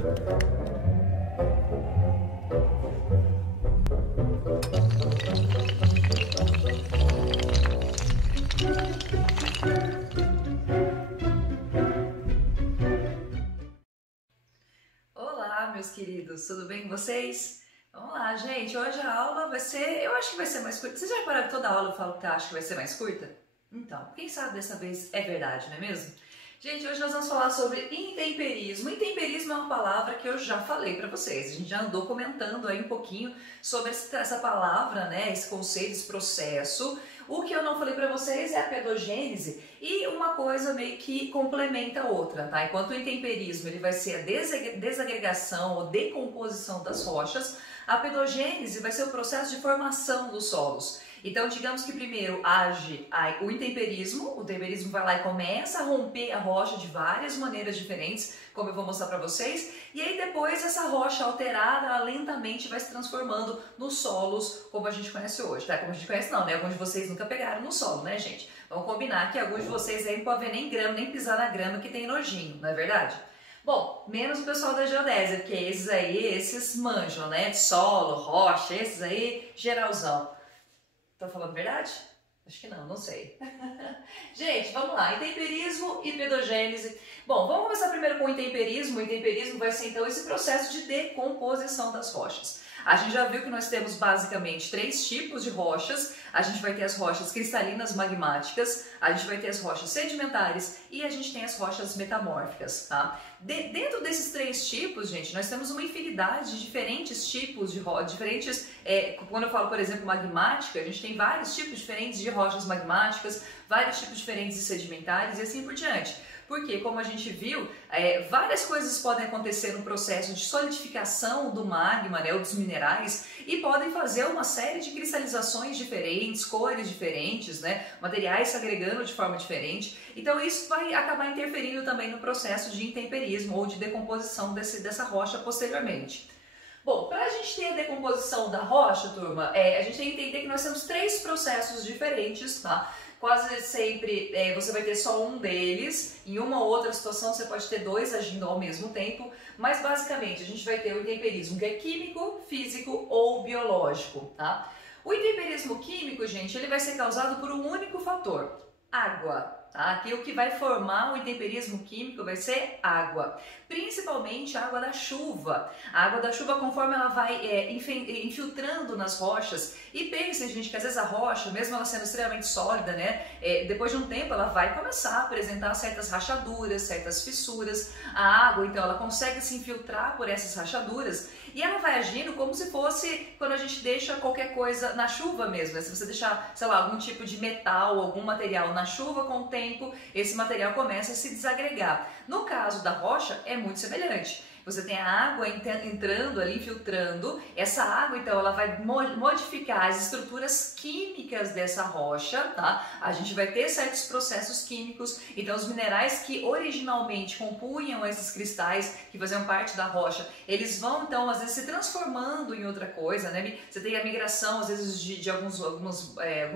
Olá, meus queridos, tudo bem com vocês? Vamos lá, gente. Hoje a aula vai ser, eu acho que vai ser mais curta. Vocês já repararam que toda aula eu falo que acho que vai ser mais curta? Então, quem sabe dessa vez é verdade, não é mesmo? Gente, hoje nós vamos falar sobre intemperismo. Intemperismo é uma palavra que eu já falei para vocês. A gente já andou comentando aí um pouquinho sobre essa palavra, né? Esse conceito, esse processo. O que eu não falei para vocês é a pedogênese e uma coisa meio que complementa a outra, tá? Enquanto o intemperismo ele vai ser a desagregação ou decomposição das rochas, a pedogênese vai ser o processo de formação dos solos. Então, digamos que primeiro age o temperismo vai lá e começa a romper a rocha de várias maneiras diferentes, como eu vou mostrar para vocês, e aí depois essa rocha alterada, ela lentamente vai se transformando nos solos, como a gente conhece hoje, tá? Como a gente conhece não, né? Alguns de vocês nunca pegaram no solo, né, gente? Vamos combinar que alguns de vocês aí não podem ver nem grama, nem pisar na grama que tem nojinho, não é verdade? Bom, menos o pessoal da geodésia, porque esses manjam, né? De solo, rocha, esses aí, geralzão. Tô falando verdade? Acho que não, não sei. Gente, vamos lá. Intemperismo e pedogênese. Bom, vamos começar primeiro com o intemperismo. O intemperismo vai ser então esse processo de decomposição das rochas. A gente já viu que nós temos basicamente 3 tipos de rochas. A gente vai ter as rochas cristalinas magmáticas, a gente vai ter as rochas sedimentares e a gente tem as rochas metamórficas, tá? Dentro desses 3 tipos, gente, nós temos uma infinidade de diferentes tipos de rochas, quando eu falo, por exemplo, magmática, a gente tem vários tipos diferentes de rochas magmáticas, vários tipos diferentes de sedimentares e assim por diante. Porque, como a gente viu, várias coisas podem acontecer no processo de solidificação do magma, né, ou dos minerais, e podem fazer uma série de cristalizações diferentes, cores diferentes, né, materiais se agregando de forma diferente. Então isso vai acabar interferindo também no processo de intemperismo ou de decomposição dessa rocha posteriormente. Bom, para a gente ter a decomposição da rocha, turma, a gente tem que entender que nós temos 3 processos diferentes, tá? Quase sempre você vai ter só um deles, em uma ou outra situação você pode ter 2 agindo ao mesmo tempo, mas basicamente a gente vai ter o intemperismo que é químico, físico ou biológico, tá? O intemperismo químico, gente, ele vai ser causado por um único fator, água. Tá? Aqui o que vai formar o intemperismo químico vai ser água, principalmente a água da chuva. A água da chuva, conforme ela vai infiltrando nas rochas, e pensem, gente, que às vezes a rocha, mesmo ela sendo extremamente sólida, né, depois de um tempo ela vai começar a apresentar certas rachaduras, certas fissuras. A água, então, ela consegue se infiltrar por essas rachaduras e ela vai agindo como se fosse quando a gente deixa qualquer coisa na chuva mesmo, né? Se você deixar, sei lá, algum tipo de metal, algum material na chuva, com o tempo esse material começa a se desagregar. No caso da rocha é muito semelhante. Você tem a água entrando ali, infiltrando. Essa água, então, ela vai modificar as estruturas químicas dessa rocha, tá? A gente vai ter certos processos químicos. Então, os minerais que originalmente compunham esses cristais, que faziam parte da rocha, eles vão, então, às vezes se transformando em outra coisa, né? Você tem a migração, às vezes, de alguns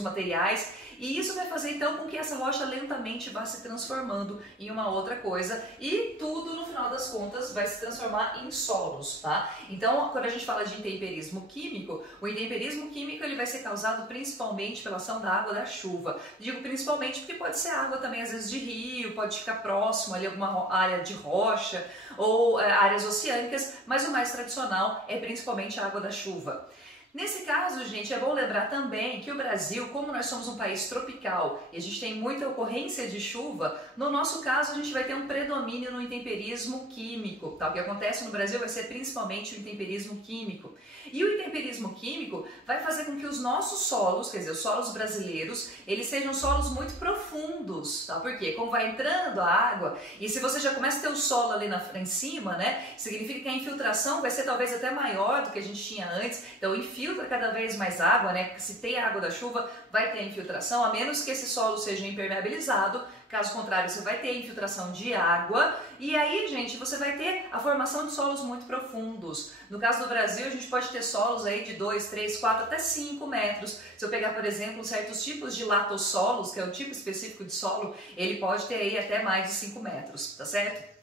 materiais. E isso vai fazer então com que essa rocha lentamente vá se transformando em uma outra coisa e tudo no final das contas vai se transformar em solos, tá? Então, quando a gente fala de intemperismo químico, o intemperismo químico ele vai ser causado principalmente pela ação da água da chuva. Digo principalmente porque pode ser água também às vezes de rio, pode ficar próximo ali alguma área de rocha ou áreas oceânicas, mas o mais tradicional é principalmente a água da chuva. Nesse caso, gente, é bom lembrar também que o Brasil, como nós somos um país tropical e a gente tem muita ocorrência de chuva, no nosso caso a gente vai ter um predomínio no intemperismo químico, tá? O que acontece no Brasil vai ser principalmente o intemperismo químico. E o intemperismo químico vai fazer com que os nossos solos, quer dizer, os solos brasileiros, eles sejam solos muito profundos, tá? Por quê? Como vai entrando a água, e se você já começa a ter o solo ali em cima, né, significa que a infiltração vai ser talvez até maior do que a gente tinha antes, então infiltra cada vez mais água, né? Se tem a água da chuva, vai ter infiltração, a menos que esse solo seja impermeabilizado. Caso contrário, você vai ter infiltração de água e aí, gente, você vai ter a formação de solos muito profundos. No caso do Brasil, a gente pode ter solos aí de 2, 3, 4, até 5 metros. Se eu pegar, por exemplo, certos tipos de latossolos, que é um tipo específico de solo, ele pode ter aí até mais de 5 metros, tá certo?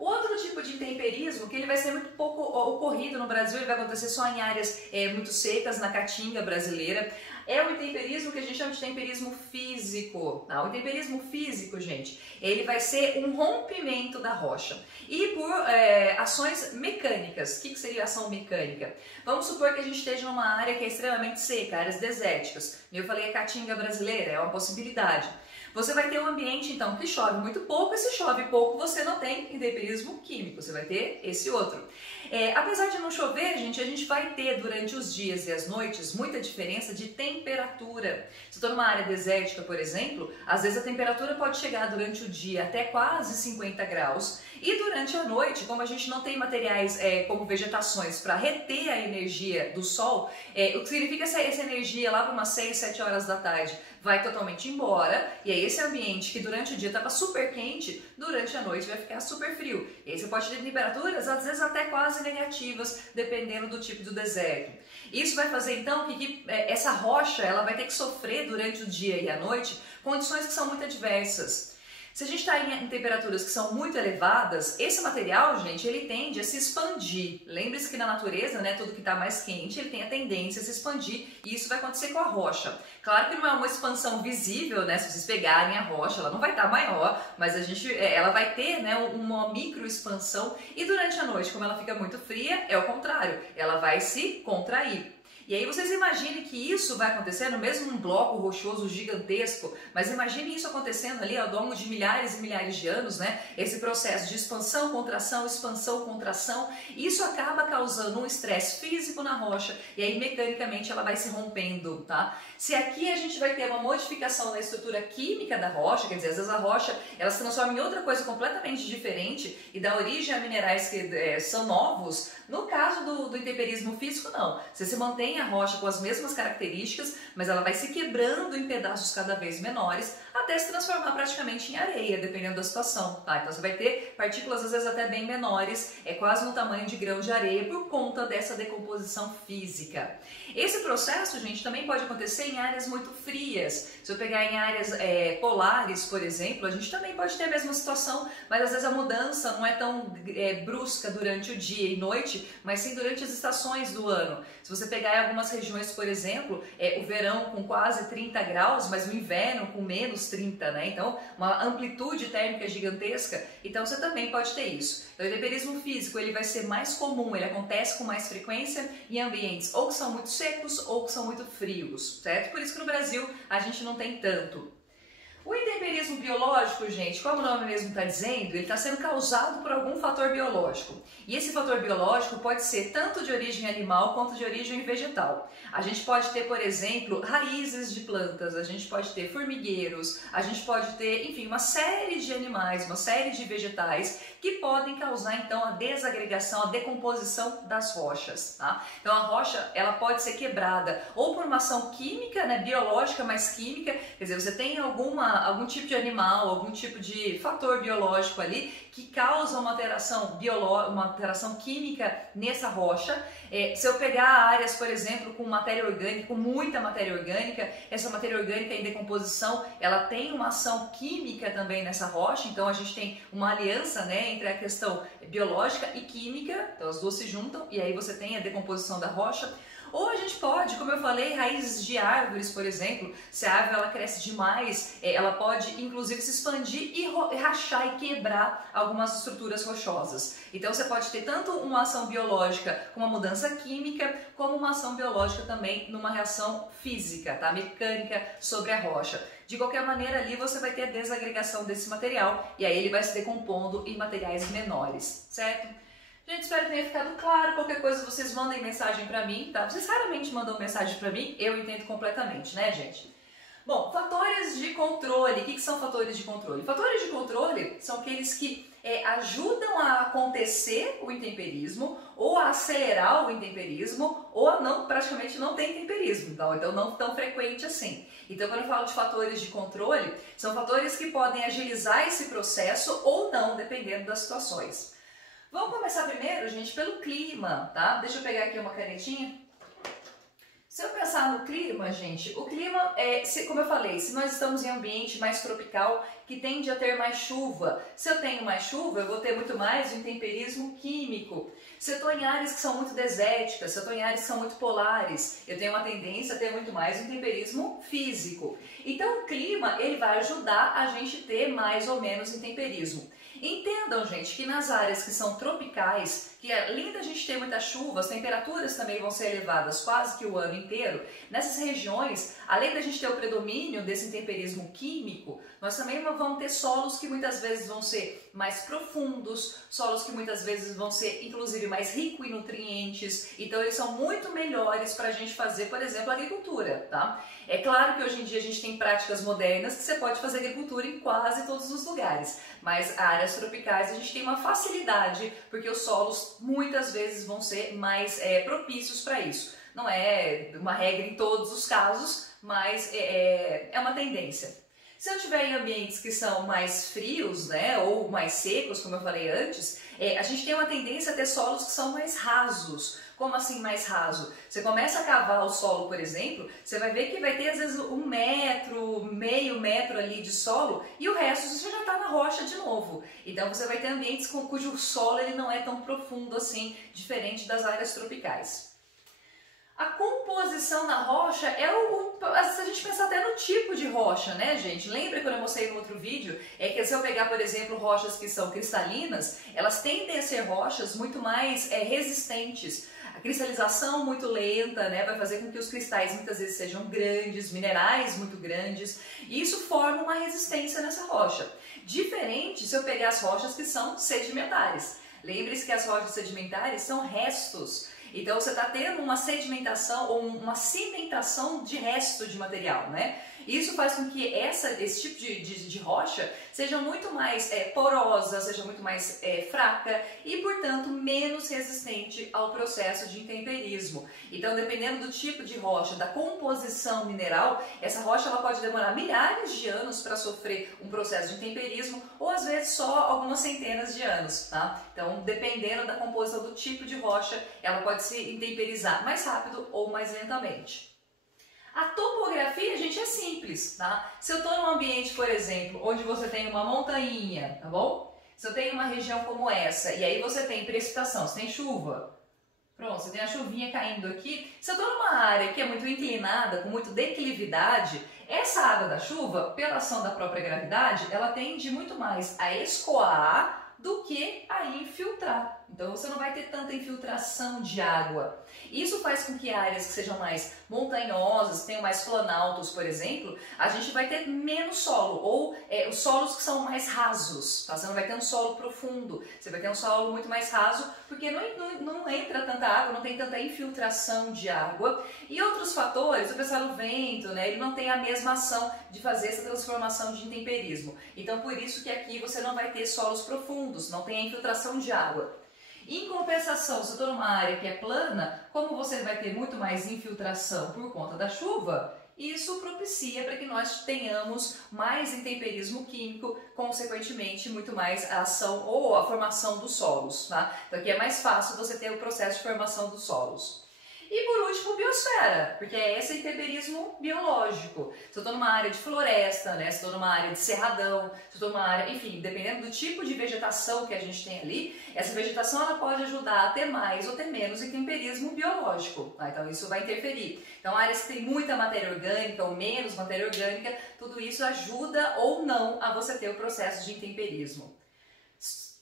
O outro tipo de intemperismo que ele vai ser muito pouco ocorrido no Brasil, ele vai acontecer só em áreas muito secas, na caatinga brasileira. É o intemperismo que a gente chama de temperismo físico. Tá? O intemperismo físico, gente, ele vai ser um rompimento da rocha. E por ações mecânicas. O que seria ação mecânica? Vamos supor que a gente esteja numa área que é extremamente seca, áreas desérticas. Eu falei a caatinga brasileira, é uma possibilidade. Você vai ter um ambiente, então, que chove muito pouco, e se chove pouco, você não tem intemperismo químico, você vai ter esse outro. Apesar de não chover, gente, a gente vai ter durante os dias e as noites muita diferença de temperatura. Se eu estou numa área desértica, por exemplo, às vezes a temperatura pode chegar durante o dia até quase 50 graus, e durante a noite, como a gente não tem materiais como vegetações para reter a energia do sol, o que significa essa energia lá para umas 6, 7 horas da tarde vai totalmente embora, e aí esse ambiente que durante o dia estava super quente, durante a noite vai ficar super frio. E aí você pode ter temperaturas às vezes até quase negativas, dependendo do tipo do deserto. Isso vai fazer então que essa rocha ela vai ter que sofrer durante o dia e a noite condições que são muito adversas. Se a gente está em temperaturas que são muito elevadas, esse material, gente, ele tende a se expandir. Lembre-se que na natureza, né, tudo que está mais quente, ele tem a tendência a se expandir, e isso vai acontecer com a rocha. Claro que não é uma expansão visível, né, se vocês pegarem a rocha, ela não vai estar maior, mas ela vai ter, né, uma micro expansão, e durante a noite, como ela fica muito fria, é o contrário, ela vai se contrair. E aí vocês imaginem que isso vai acontecer no mesmo um bloco rochoso gigantesco, mas imagine isso acontecendo ali ao longo de milhares e milhares de anos, né? Esse processo de expansão, contração, isso acaba causando um estresse físico na rocha e aí mecanicamente ela vai se rompendo, tá? Se aqui a gente vai ter uma modificação na estrutura química da rocha, quer dizer, às vezes a rocha ela se transforma em outra coisa completamente diferente e dá origem a minerais que são novos, no caso do intemperismo físico não, você se mantém a rocha com as mesmas características, mas ela vai se quebrando em pedaços cada vez menores até se transformar praticamente em areia, dependendo da situação, tá? Então você vai ter partículas às vezes até bem menores, quase no tamanho de grão de areia por conta dessa decomposição física. Esse processo, gente, também pode acontecer em áreas muito frias. Se eu pegar em áreas polares, por exemplo, a gente também pode ter a mesma situação, mas às vezes a mudança não é tão brusca durante o dia e noite, mas sim durante as estações do ano. Se você pegar em algumas regiões, por exemplo, o verão com quase 30 graus, mas o inverno com menos 30, né? Então, uma amplitude térmica gigantesca, então você também pode ter isso. Então, o intemperismo físico ele vai ser mais comum, ele acontece com mais frequência em ambientes ou que são muito secos ou que são muito frios, certo? Por isso que no Brasil a gente não tem tanto. O intemperismo biológico, gente, como o nome mesmo está dizendo, ele está sendo causado por algum fator biológico. E esse fator biológico pode ser tanto de origem animal quanto de origem vegetal. A gente pode ter, por exemplo, raízes de plantas, a gente pode ter formigueiros, a gente pode ter, enfim, uma série de animais, uma série de vegetais que podem causar, então, a desagregação, a decomposição das rochas, tá? Então, a rocha, ela pode ser quebrada ou por uma ação química, né, biológica, mais química, quer dizer, você tem algum tipo de animal, algum tipo de fator biológico ali que causa uma alteração química nessa rocha. Se eu pegar áreas, por exemplo, com matéria orgânica, com muita matéria orgânica, essa matéria orgânica em decomposição, ela tem uma ação química também nessa rocha, então a gente tem uma aliança, né, entre a questão biológica e química, então as duas se juntam e aí você tem a decomposição da rocha. Ou a gente pode, como eu falei, raízes de árvores, por exemplo, se a árvore ela cresce demais, ela pode inclusive se expandir e rachar e quebrar algumas estruturas rochosas. Então você pode ter tanto uma ação biológica com uma mudança química, como uma ação biológica também numa reação física, tá? Mecânica sobre a rocha. De qualquer maneira, ali você vai ter a desagregação desse material e aí ele vai se decompondo em materiais menores, certo? Gente, espero que tenha ficado claro. Qualquer coisa vocês mandem mensagem pra mim, tá? Vocês raramente mandam mensagem pra mim, eu entendo completamente, né, gente? Bom, fatores de controle. O que são fatores de controle? Fatores de controle são aqueles que ajudam a acontecer o intemperismo, ou a acelerar o intemperismo, ou a praticamente não ter intemperismo, então não tão frequente assim. Então, quando eu falo de fatores de controle, são fatores que podem agilizar esse processo ou não, dependendo das situações. Vamos começar primeiro, gente, pelo clima, tá? Deixa eu pegar aqui uma canetinha. Se eu pensar no clima, gente, o clima, como eu falei, se nós estamos em ambiente mais tropical, que tende a ter mais chuva, se eu tenho mais chuva, eu vou ter muito mais intemperismo químico. Se eu estou em áreas que são muito desérticas, se eu estou em áreas que são muito polares, eu tenho uma tendência a ter muito mais intemperismo físico. Então o clima, ele vai ajudar a gente ter mais ou menos intemperismo. Entendam, gente, que nas áreas que são tropicais, que além da gente ter muita chuva, as temperaturas também vão ser elevadas quase que o ano inteiro, nessas regiões, além da gente ter o predomínio desse intemperismo químico, nós também vamos ter solos que muitas vezes vão ser mais profundos, solos que muitas vezes vão ser inclusive mais ricos em nutrientes, então eles são muito melhores para a gente fazer, por exemplo, agricultura, tá? É claro que hoje em dia a gente tem práticas modernas que você pode fazer agricultura em quase todos os lugares, mas áreas tropicais a gente tem uma facilidade, porque os solos muitas vezes vão ser mais propícios para isso. Não é uma regra em todos os casos, mas é uma tendência. Se eu estiver em ambientes que são mais frios, né, ou mais secos, como eu falei antes, a gente tem uma tendência a ter solos que são mais rasos. Como assim mais raso? Você começa a cavar o solo, por exemplo, você vai ver que vai ter às vezes 1 metro, meio metro ali de solo e o resto você já está na rocha de novo. Então você vai ter ambientes cujo solo ele não é tão profundo assim, diferente das áreas tropicais. A composição na rocha se a gente pensar até no tipo de rocha, né, gente? Lembra quando eu mostrei no outro vídeo? Que se eu pegar, por exemplo, rochas que são cristalinas, elas tendem a ser rochas muito mais resistentes. A cristalização muito lenta, né, vai fazer com que os cristais muitas vezes sejam grandes, minerais muito grandes, e isso forma uma resistência nessa rocha. Diferente se eu pegar as rochas que são sedimentares. Lembre-se que as rochas sedimentares são restos. Então você está tendo uma sedimentação ou uma cimentação de resto de material, né? Isso faz com que esse tipo de rocha seja muito mais porosa, seja muito mais fraca e, portanto, menos resistente ao processo de intemperismo. Então, dependendo do tipo de rocha, da composição mineral, essa rocha ela pode demorar milhares de anos para sofrer um processo de intemperismo ou, às vezes, só algumas centenas de anos, tá? Então, dependendo da composição do tipo de rocha, ela pode se intemperizar mais rápido ou mais lentamente. A topografia, gente, é simples, tá? Se eu estou num ambiente, por exemplo, onde você tem uma montanha, tá bom? Se eu tenho uma região como essa, e aí você tem precipitação, você tem chuva, pronto, você tem a chuvinha caindo aqui. Se eu estou numa área que é muito inclinada, com muita declividade, essa água da chuva, pela ação da própria gravidade, ela tende muito mais a escoar do que a infiltrar. Então você não vai ter tanta infiltração de água. Isso faz com que áreas que sejam mais montanhosas, tenham mais planaltos, por exemplo, a gente vai ter menos solo, ou os solos que são mais rasos, tá? Você não vai ter um solo profundo, você vai ter um solo muito mais raso, porque não entra tanta água, não tem tanta infiltração de água. E outros fatores, o pessoal do vento, né, ele não tem a mesma ação de fazer essa transformação de intemperismo. Então por isso que aqui você não vai ter solos profundos, não tem a infiltração de água. Em compensação, se eu estou numa área que é plana, como você vai ter muito mais infiltração por conta da chuva, isso propicia para que nós tenhamos mais intemperismo químico, consequentemente muito mais a ação ou a formação dos solos, tá? Então aqui é mais fácil você ter o processo de formação dos solos. E por último, biosfera, porque é esse intemperismo biológico. Se eu estou numa área de floresta, né, se eu estou numa área de cerradão, se eu estou numa área, enfim, dependendo do tipo de vegetação que a gente tem ali, essa vegetação ela pode ajudar a ter mais ou ter menos intemperismo biológico, tá? Então isso vai interferir. Então áreas que tem muita matéria orgânica ou menos matéria orgânica, tudo isso ajuda ou não a você ter o processo de intemperismo.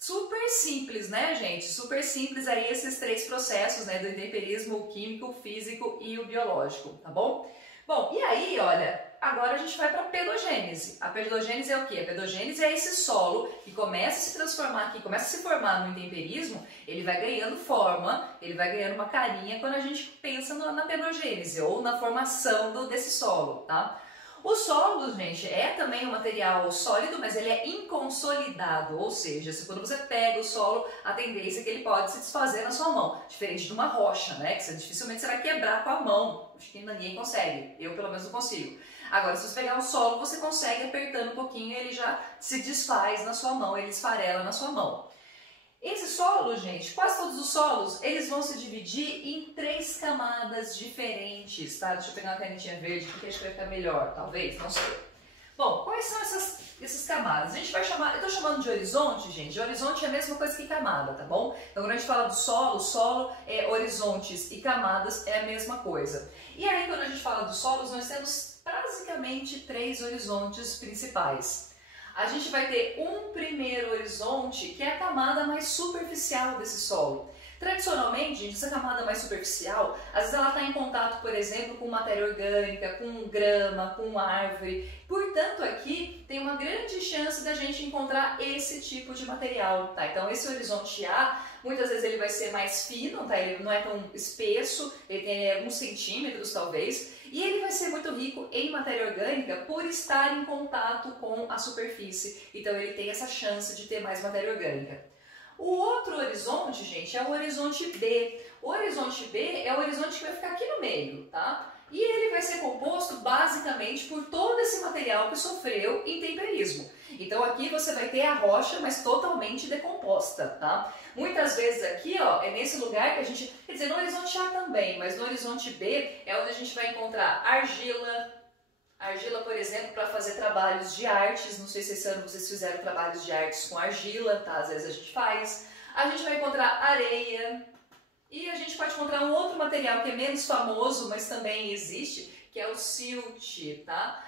Super simples, né, gente? Super simples aí esses três processos, né, do intemperismo, o químico, o físico e o biológico, tá bom? Bom, e aí, olha, agora a gente vai para a pedogênese. A pedogênese é o quê? A pedogênese é esse solo que começa a se transformar aqui, começa a se formar no intemperismo, ele vai ganhando forma, ele vai ganhando uma carinha quando a gente pensa na pedogênese ou na formação desse solo, tá? O solo, gente, é também um material sólido, mas ele é inconsolidado, ou seja, quando você pega o solo, a tendência é que ele pode se desfazer na sua mão, diferente de uma rocha, né, que dificilmente você vai quebrar com a mão, acho que ninguém consegue, eu pelo menos não consigo. Agora, se você pegar o solo, você consegue apertando um pouquinho, ele já se desfaz na sua mão, ele esfarela na sua mão. Esse solo, gente, quase todos os solos, eles vão se dividir em 3 camadas diferentes, tá? Deixa eu pegar uma canetinha verde, porque acho que vai ficar melhor, talvez, não sei. Bom, quais são essas camadas? A gente vai chamar, eu tô chamando de horizonte, gente. Horizonte é a mesma coisa que camada, tá bom? Então, quando a gente fala do solo é horizontes e camadas é a mesma coisa. E aí, quando a gente fala dos solos, nós temos basicamente 3 horizontes principais. A gente vai ter um primeiro horizonte, que é a camada mais superficial desse solo. Tradicionalmente, gente, essa camada mais superficial, às vezes ela está em contato, por exemplo, com matéria orgânica, com grama, com árvore. Portanto, aqui tem uma grande chance da gente encontrar esse tipo de material, tá? Então, esse horizonte A, muitas vezes ele vai ser mais fino, tá? Ele não é tão espesso, ele tem alguns centímetros, talvez. E ele vai ser muito rico em matéria orgânica por estar em contato com a superfície. Então, ele tem essa chance de ter mais matéria orgânica. O outro horizonte, gente, é o horizonte B. O horizonte B é o horizonte que vai ficar aqui no meio, tá? E ele vai ser composto basicamente por todo esse material que sofreu intemperismo. Então aqui você vai ter a rocha, mas totalmente decomposta, tá? Muitas vezes aqui, ó, é nesse lugar que a gente, quer dizer, no horizonte A também, mas no horizonte B é onde a gente vai encontrar argila, por exemplo, para fazer trabalhos de artes. Não sei se esse ano vocês fizeram trabalhos de artes com argila, tá? Às vezes a gente faz. A gente vai encontrar areia. E a gente pode encontrar um outro material que é menos famoso, mas também existe, que é o silt, tá?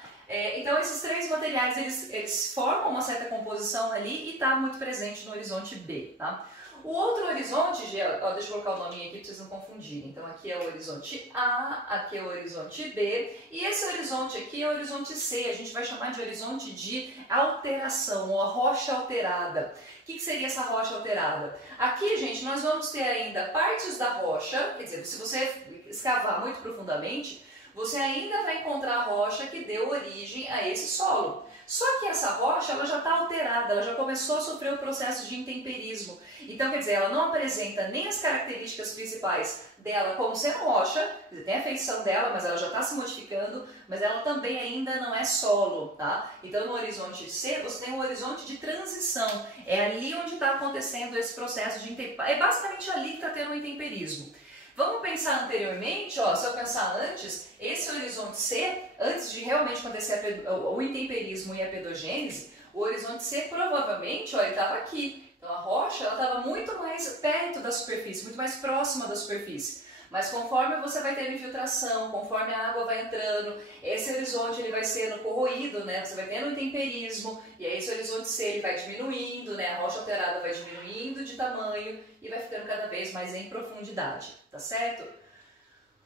Então esses 3 materiais, eles formam uma certa composição ali e está muito presente no horizonte B, tá? O outro horizonte, ó, deixa eu colocar o nominho aqui para vocês não confundirem. Então aqui é o horizonte A, aqui é o horizonte B, e esse horizonte aqui é o horizonte C, a gente vai chamar de horizonte de alteração, ou a rocha alterada. O que seria essa rocha alterada? Aqui, gente, nós vamos ter ainda partes da rocha, quer dizer, se você escavar muito profundamente, você ainda vai encontrar a rocha que deu origem a esse solo. Só que essa rocha ela já está alterada, ela já começou a sofrer o processo de intemperismo. Então, quer dizer, ela não apresenta nem as características principais dela como sendo rocha, quer dizer, tem a feição dela, mas ela já está se modificando, mas ela também ainda não é solo, tá? Então, no horizonte C, você tem um horizonte de transição. É ali onde está acontecendo esse processo de intemperismo. É basicamente ali que está tendo o intemperismo. Vamos pensar anteriormente, ó, se eu pensar antes, esse horizonte C, antes de realmente acontecer o intemperismo e a pedogênese, o horizonte C provavelmente, ó, ele estava aqui. Então a rocha estava muito mais perto da superfície, muito mais próxima da superfície. Mas conforme você vai tendo infiltração, conforme a água vai entrando, esse horizonte ele vai sendo corroído, né? Você vai tendo intemperismo, e aí esse horizonte C ele vai diminuindo, né? A rocha alterada vai diminuindo de tamanho e vai ficando cada vez mais em profundidade, tá certo?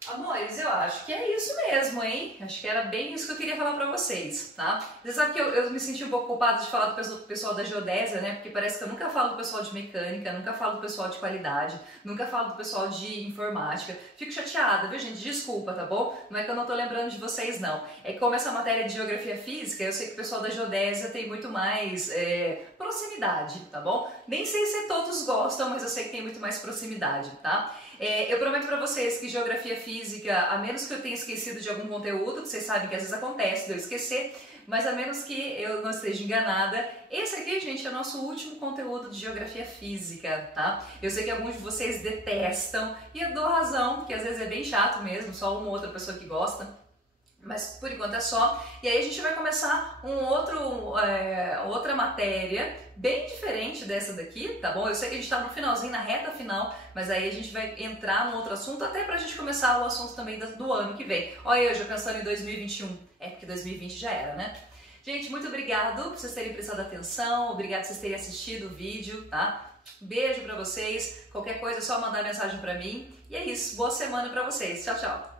Amores, eu acho que é isso mesmo, hein? Acho que era bem isso que eu queria falar pra vocês, tá? Você sabe que eu me senti um pouco culpada de falar do pessoal da geodésia, né? Porque parece que eu nunca falo do pessoal de mecânica, nunca falo do pessoal de qualidade, nunca falo do pessoal de informática. Fico chateada, viu, gente? Desculpa, tá bom? Não é que eu não tô lembrando de vocês, não. É que como essa matéria de geografia física, eu sei que o pessoal da geodésia tem muito mais proximidade, tá bom? Nem sei se todos gostam, mas eu sei que tem muito mais proximidade, tá? Eu prometo pra vocês que geografia física, a menos que eu tenha esquecido de algum conteúdo, que vocês sabem que às vezes acontece de eu esquecer, mas a menos que eu não esteja enganada, esse aqui, gente, é o nosso último conteúdo de geografia física, tá? Eu sei que alguns de vocês detestam, e eu dou razão, porque às vezes é bem chato mesmo, só uma ou outra pessoa que gosta. Mas por enquanto é só. E aí a gente vai começar outra matéria bem diferente dessa daqui, tá bom? Eu sei que a gente tá no finalzinho, na reta final, mas aí a gente vai entrar num outro assunto, até pra gente começar o assunto também do ano que vem. Olha eu já pensando em 2021. É porque 2020 já era, né? Gente, muito obrigado por vocês terem prestado atenção, obrigado por vocês terem assistido o vídeo, tá? Beijo pra vocês, qualquer coisa é só mandar mensagem pra mim. E é isso, boa semana pra vocês. Tchau, tchau!